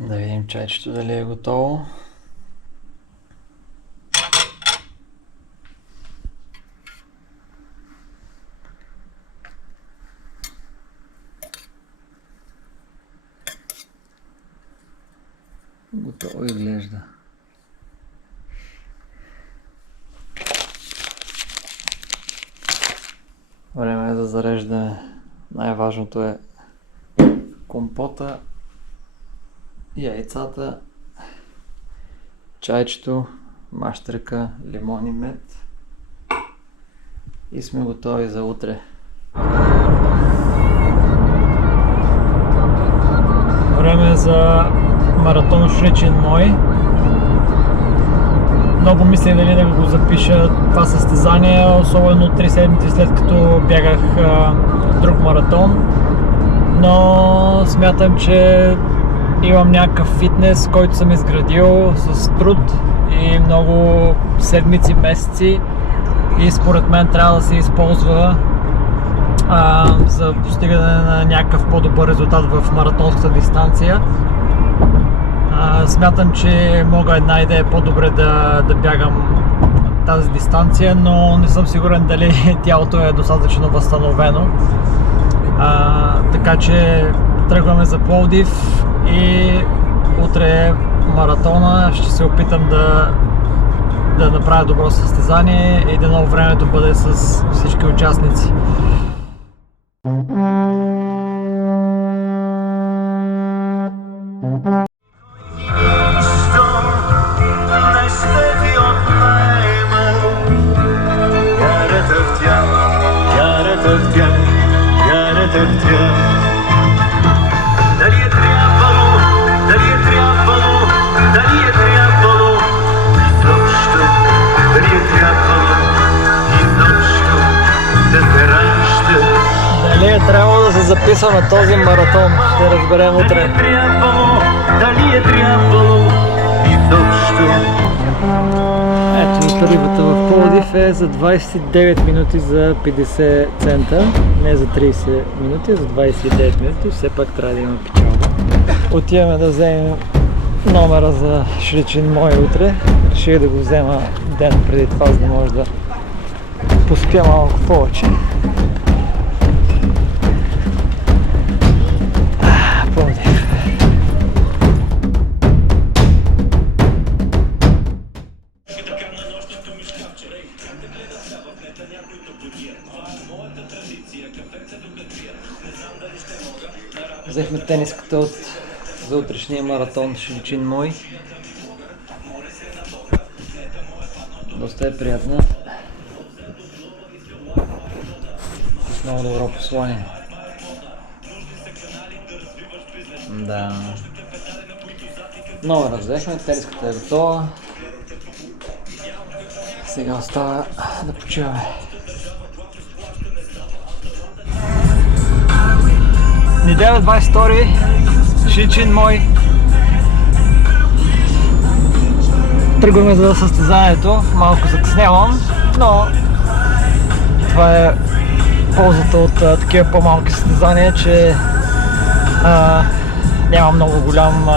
Да видим чайчето дали е готово. Готово изглежда. Време е да зареждаме. Най-важното е компота, яйцата, чайчето, мащерка, лимон и мед. И сме готови за утре. Време е за маратон Шричен мой. Много мисля дали да го запиша това състезание, особено 3 седмици след като бягах друг маратон. Но смятам, че имам някакъв фитнес, който съм изградил с труд и много седмици, месеци, и според мен трябва да се използва за постигане на някакъв по-добър резултат в маратонската дистанция. Смятам, че мога една идея по-добре да бягам тази дистанция, но не съм сигурен дали тялото е достатъчно възстановено. Така че тръгваме за Пловдив и утре е маратона. Ще се опитам да направя добро състезание и дано времето бъде с всички участници. Дали е трябвало да се записва на този маратон? Ще разберем утре. Ето, тарифата в Пловдив е за 29 минути за 50 цента. Не за 30 минути, а за 29 минути. Все пак трябва да има печалба. Отиваме да вземем номера за Шричен мой утре. Реших да го взема ден преди това, за да може да поспя малко повече. Пловдив. Взехме тениската за утрешния маратон Шричен мой. Доста е приятна. С много добро послание. Да. Номера взехме, тениската е готова. Сега остава да почиваме. Неделя 22, Шричен мой. Тръгваме за състезанието, малко закъснявам, но това е ползата от такива по-малки състезания, че няма много голям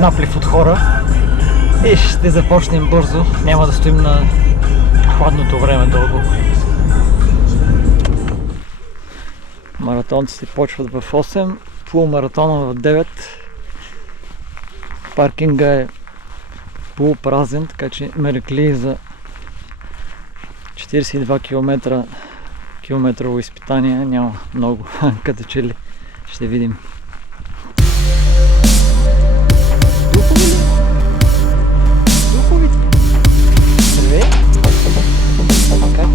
наплив от хора и ще започнем бързо, няма да стоим на хладното време дълго. Маратонците почват в 8, полумаратона в 9. Паркинга е полупразен, така че ме рекли за 42 километрово изпитание. Няма много, като че ли ще видим. Духовите! Здравей! Как?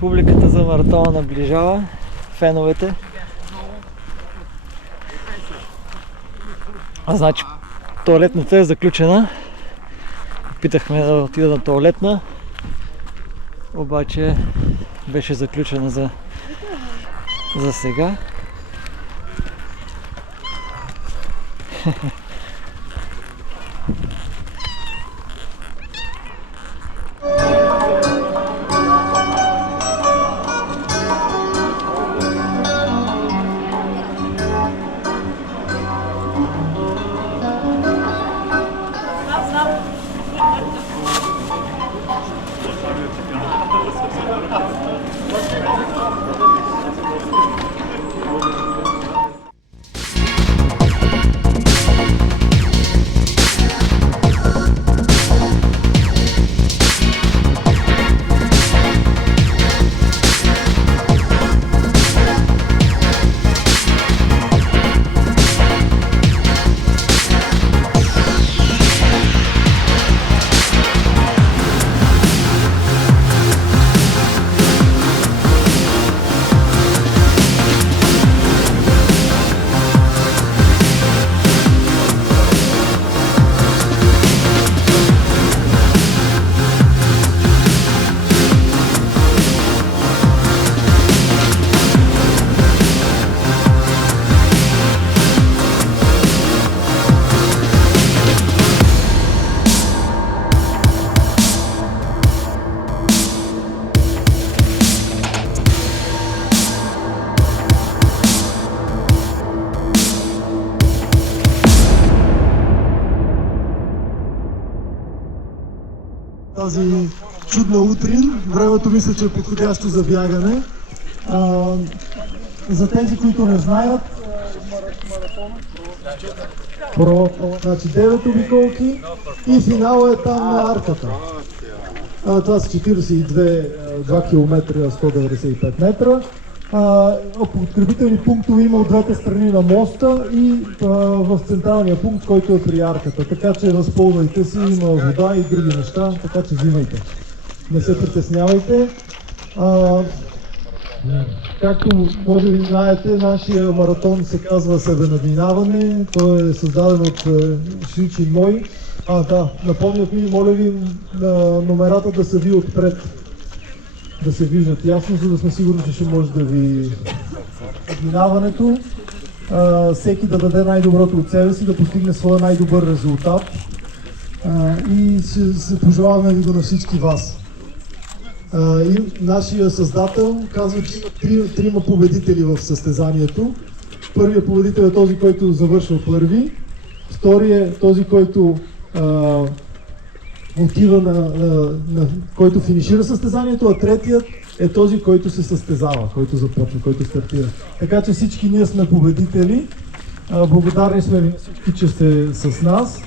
Публиката за маратона наближава, феновете. Значи Тоалетната е заключена. Питахме да отида на тоалетна, обаче беше заключена за сега. Тази чудна утрин, времето мисля, че е подходящо за бягане. За тези, които не знаят, значи 9 обиколки и финала е там на арката. Това са 2 км 195 метра. Подкрепителни пунктове има от двете страни на моста и в централния пункт, който е при арката. Така че възползвайте си, има вода и други неща, така че взимайте. Не се притеснявайте. Както може би знаете, нашия маратон се казва Себенадминаване. Той е създаден от Шичи Мой. Напомнят ми, моля ви, номерата да са ви отпред, да се виждат ясно, за да сме сигурни, че ще може да ви минаването. Всеки да даде най-доброто от себе си, да постигне своя най-добър резултат. И се пожелаваме ви го на всички вас. И нашия създател казва, че има трима победители в състезанието. Първият победител е този, който завършва първи. Вторият е този, който отива който финишира състезанието, а третият е този, който се състезава, който започва, който стартира. Така че всички ние сме победители. Благодарни сме ви всички, че сте с нас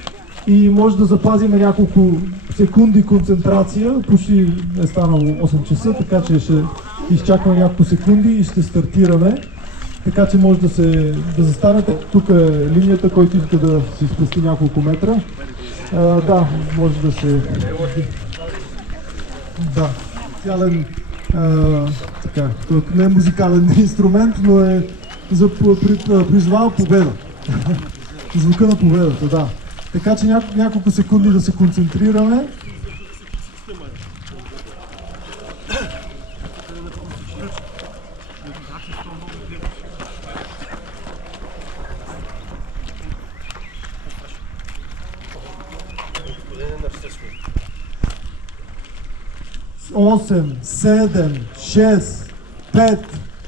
и може да запазим няколко секунди концентрация. Почти е станало 8 часа, така че ще изчакаме няколко секунди и ще стартираме. Така че може да застанете. Тук е линията, който иска да се спусти няколко метра. Да, може да се... Да, цялен... така, това не е музикален инструмент, но е призвал победа. Звука на победата, да. Така че няколко секунди да се концентрираме. Осем, 7, 6, 5,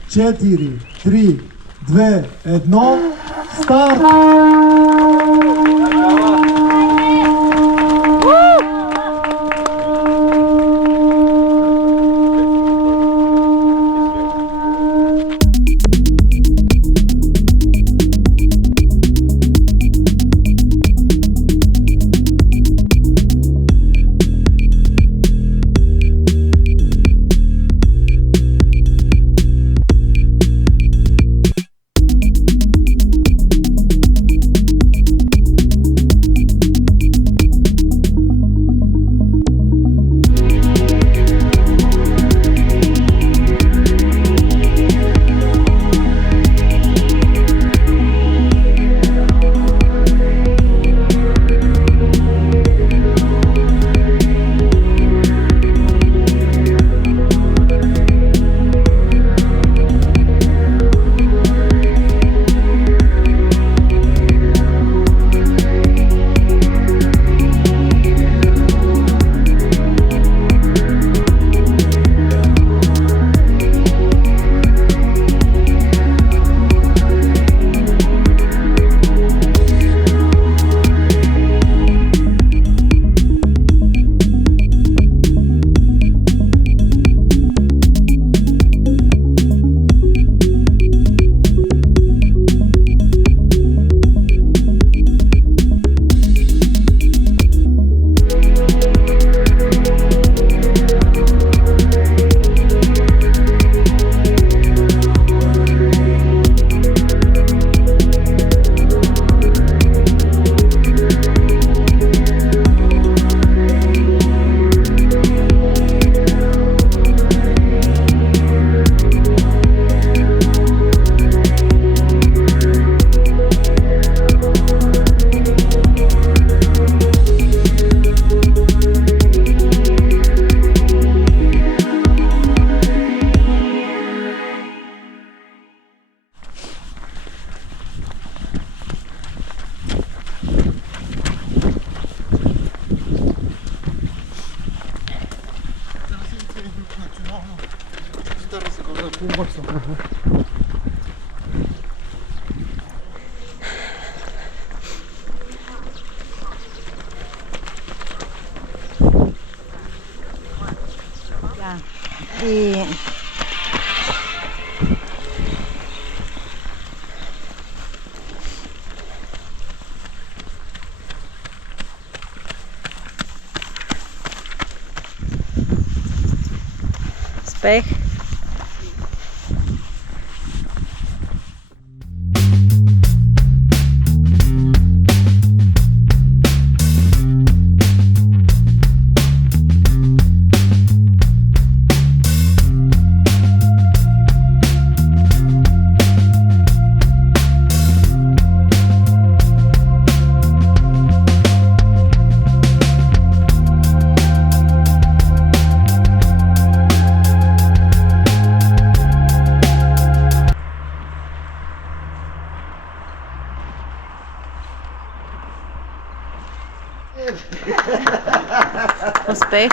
4, 3, 2, 1, старт! глубоко. И успех. Успех.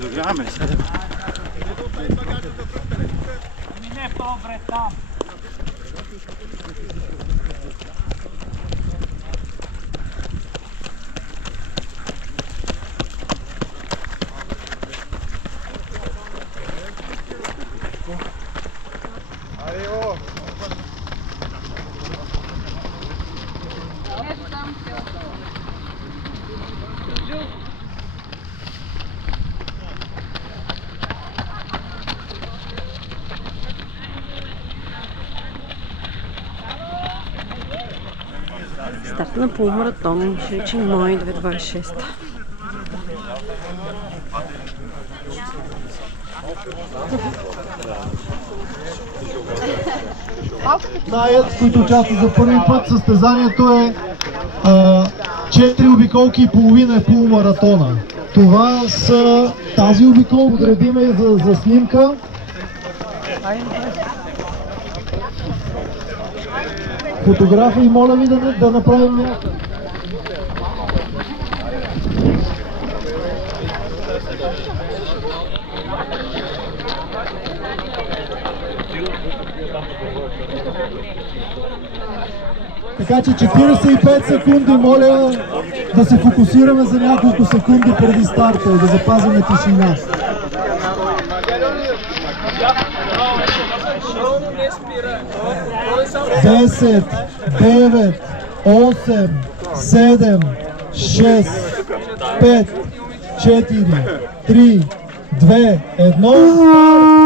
Заграме се. Не по-добре там. Старт на полумаратон Шичен Мой 226. Знаят, които участват за първи път, състезанието е 4 обиколки и половина е полумаратона. Това са тази обиколка, подредиме за снимка. Фотографии, моля ви да направим някакво. Така че 45 секунди, моля да се фокусираме за няколко секунди преди старта и да запазим тишина. 10, 9, 8, 7, 6, 5, 4, 3, 2, 1.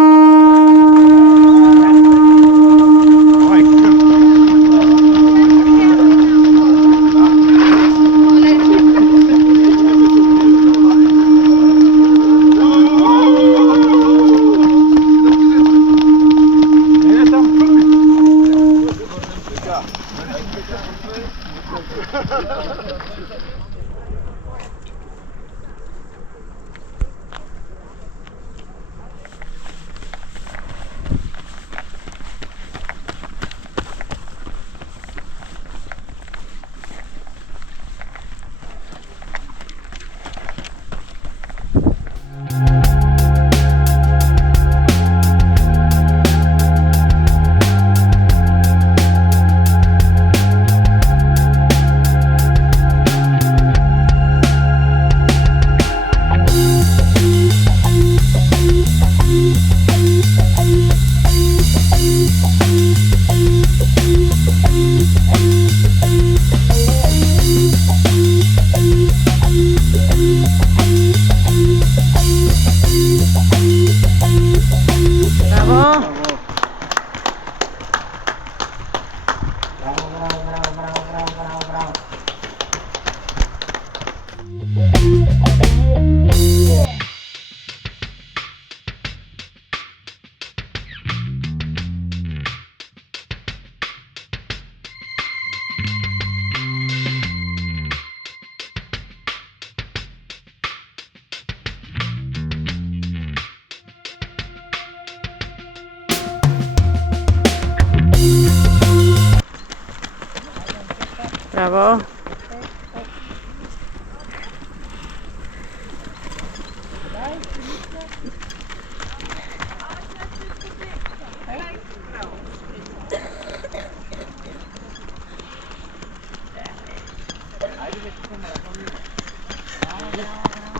Браво.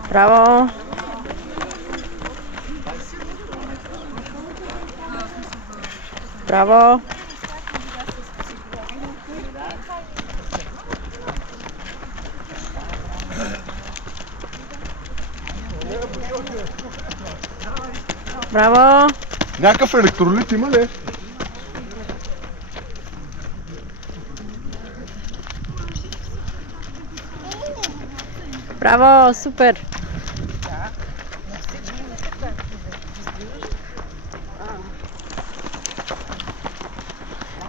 Браво. Браво. Браво. Някакъв електролит има ли? Браво, супер.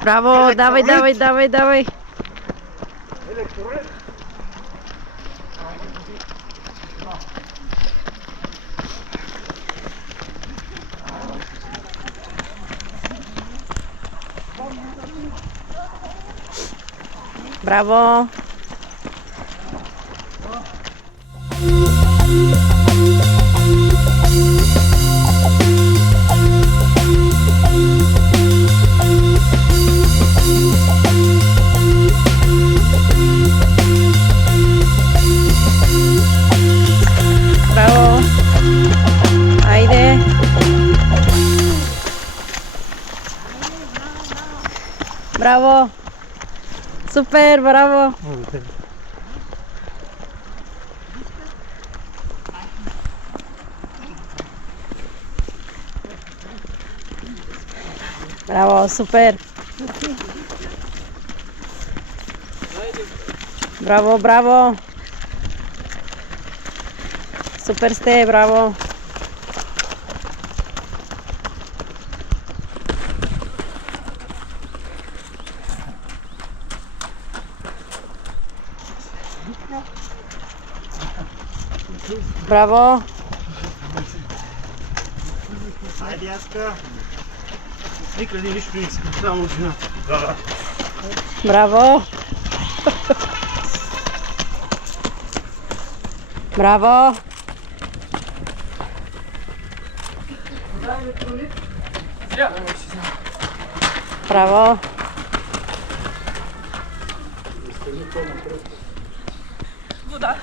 Браво, давай, давай, давай, давай. Браво. Браво. Айде. Браво. Супер, браво. Браво, супер. Браво, браво. Супер сте, браво. Браво. Хайде, Яска. Никъде нищо не искам, само жена. Браво. Браво. Браво. Вода.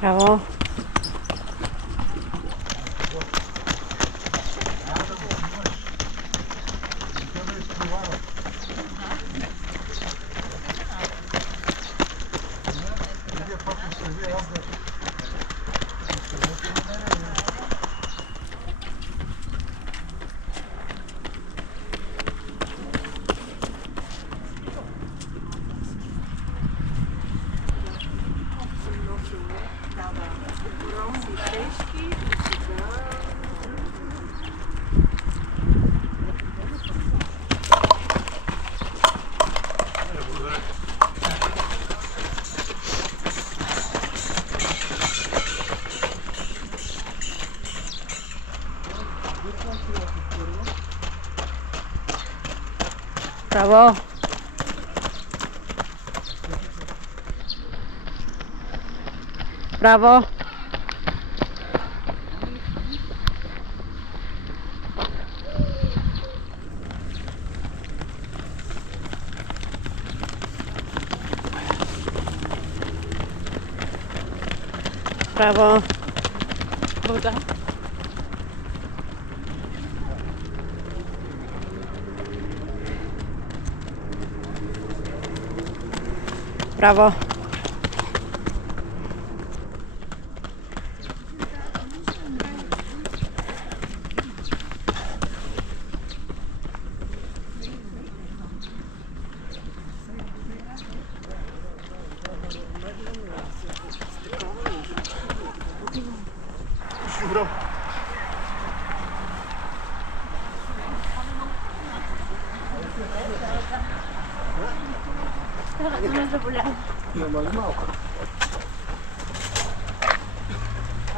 Браво. Браво. Браво. Браво. Вода. Браво.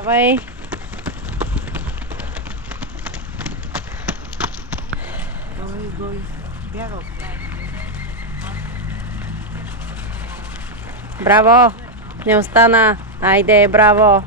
Давай. Браво! Не остана. Айде, браво!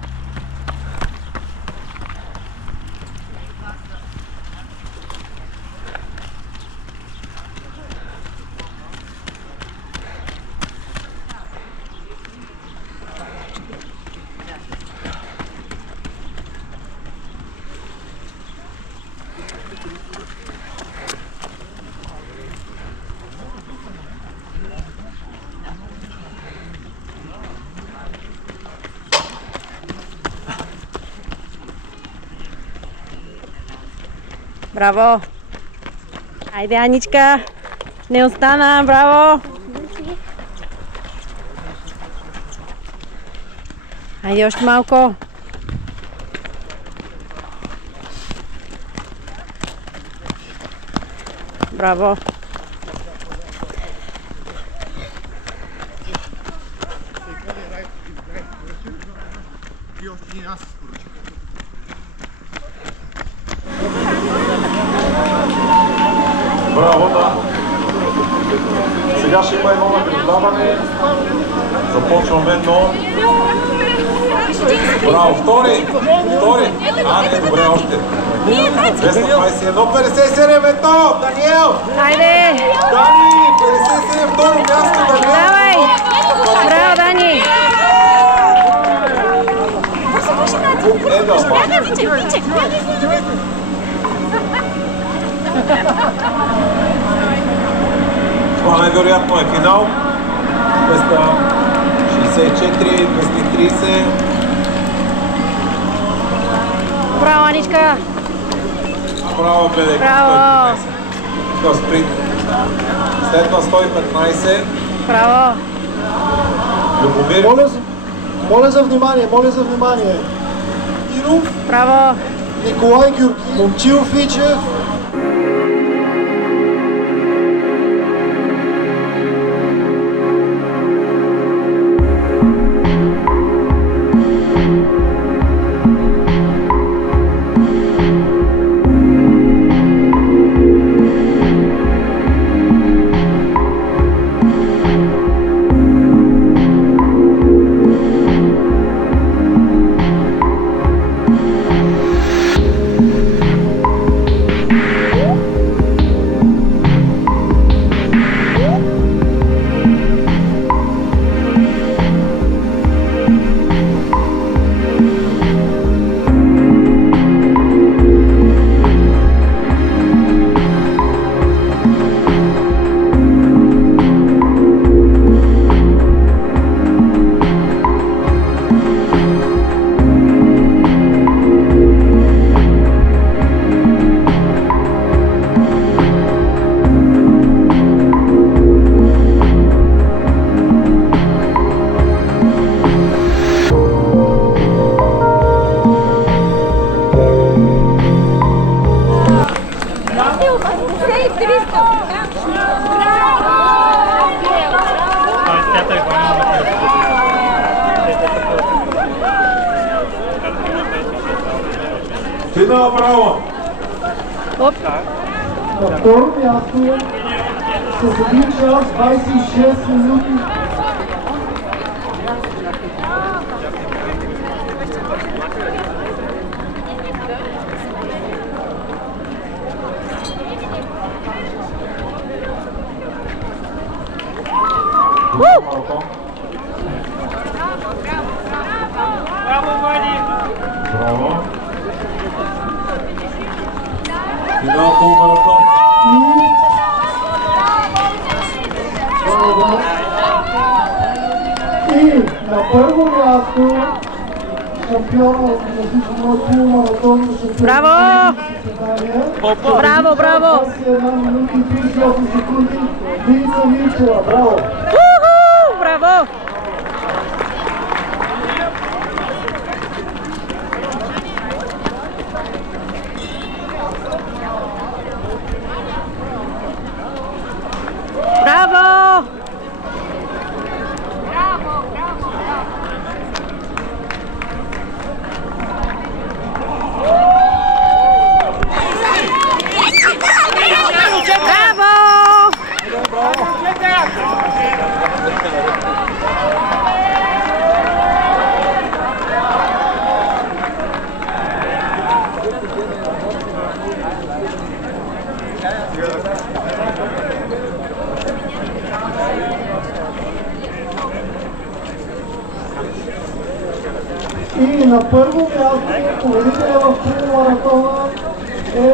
Браво! Айде, Аничка! Не остана! Браво! Айде още малко! Браво! Браво, да. Сега ще има едно награждаване. Започваме едно. Браво, втори. Не, добре, още. 221, 57, ето, Даниел! Айде! Дани, 57, второ място, Даниел! Давай! Браво, Дани! Това най-вероятно е финал. 264, 230. Браво, Аничка! Браво, гледай. Браво! Спринт. След това 115. Браво! Любомир. Моля за внимание. Иров, Браво! Николай Георги, Момчил Фичев. Финал, браво! На второ място с 1 час 26 минути. Браво, Влади! Браво! Финал полумаратон. И на първо място шампиона на полумаратон. Браво! Браво, браво! 21 минути и 38 секунди. Деница Милчева, браво! Уху! Браво! Браво! И на първо място победителя в полумаратона е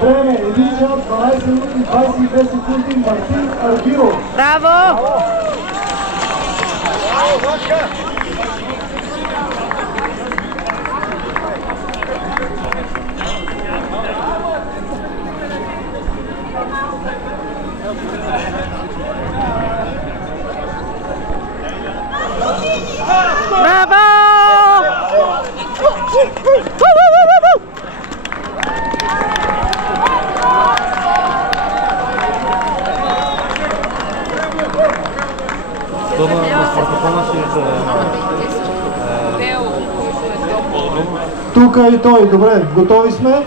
време 1 час 12 минути 22 секунди Мартин Аргиров. Браво! Тук и той. Добре, готови сме.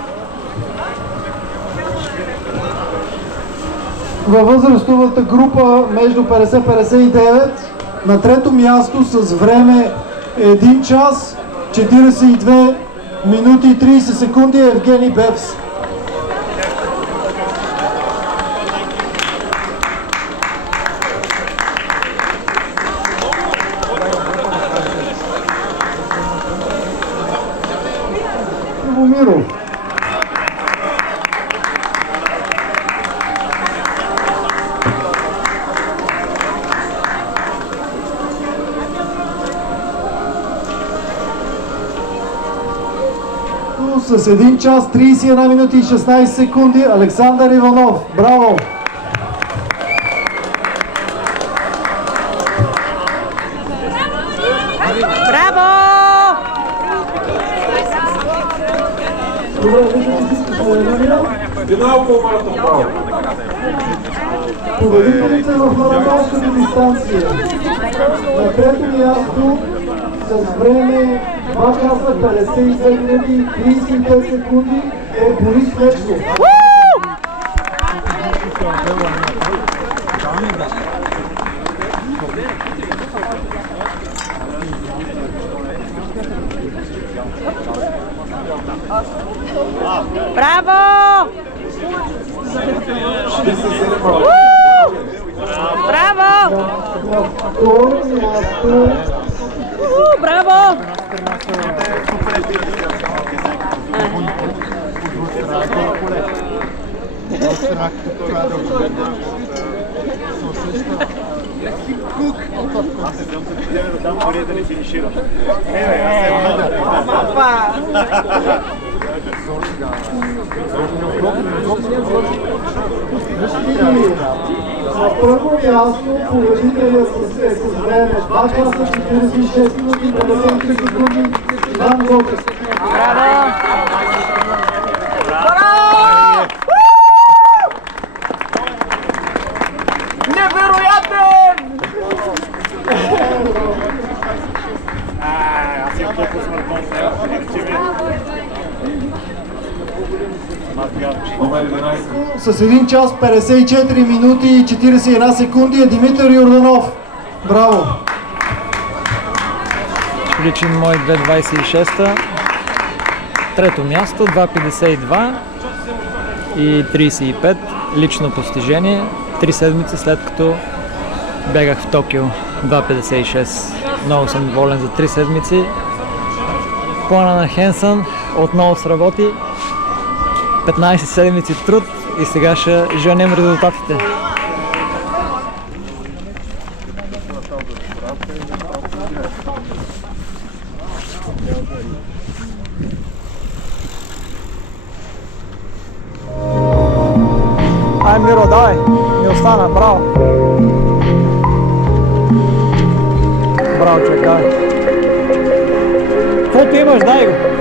Във възрастовата група между 50-59 на трето място с време 1 час 42 минути и 30 секунди е Евгений Бевс. Любомиров. С 1 час 31 минути и 16 секунди Александър Иванов. Браво! Браво! Финал по маратон право. Победителите в маратонската дистанция. На трето място с време 2 часа 52 минути и 35 секунди е Борис Вечков. Браво! Браво! На второ място Браво! на първо място победителя с време 2 часа 46 минути и 53 секунди Иван Гокев. Браво! Невероятен! Аз имам толкова смъртно. Номер 11. С 1 час 54 минути и 41 секунди е Димитър Йорданов. Браво! Личен мой 2.26. Трето място 2.52 и 35. Лично постижение. 3 седмици след като бягах в Токио 2.56. Много съм доволен за 3 седмици. Плана на Хенсън отново сработи. 15 седмици труд и сега ще женем резултатите. Ай, Миро, давай! Не остана, браво! Браво, човек, давай! Каквото имаш, дай го!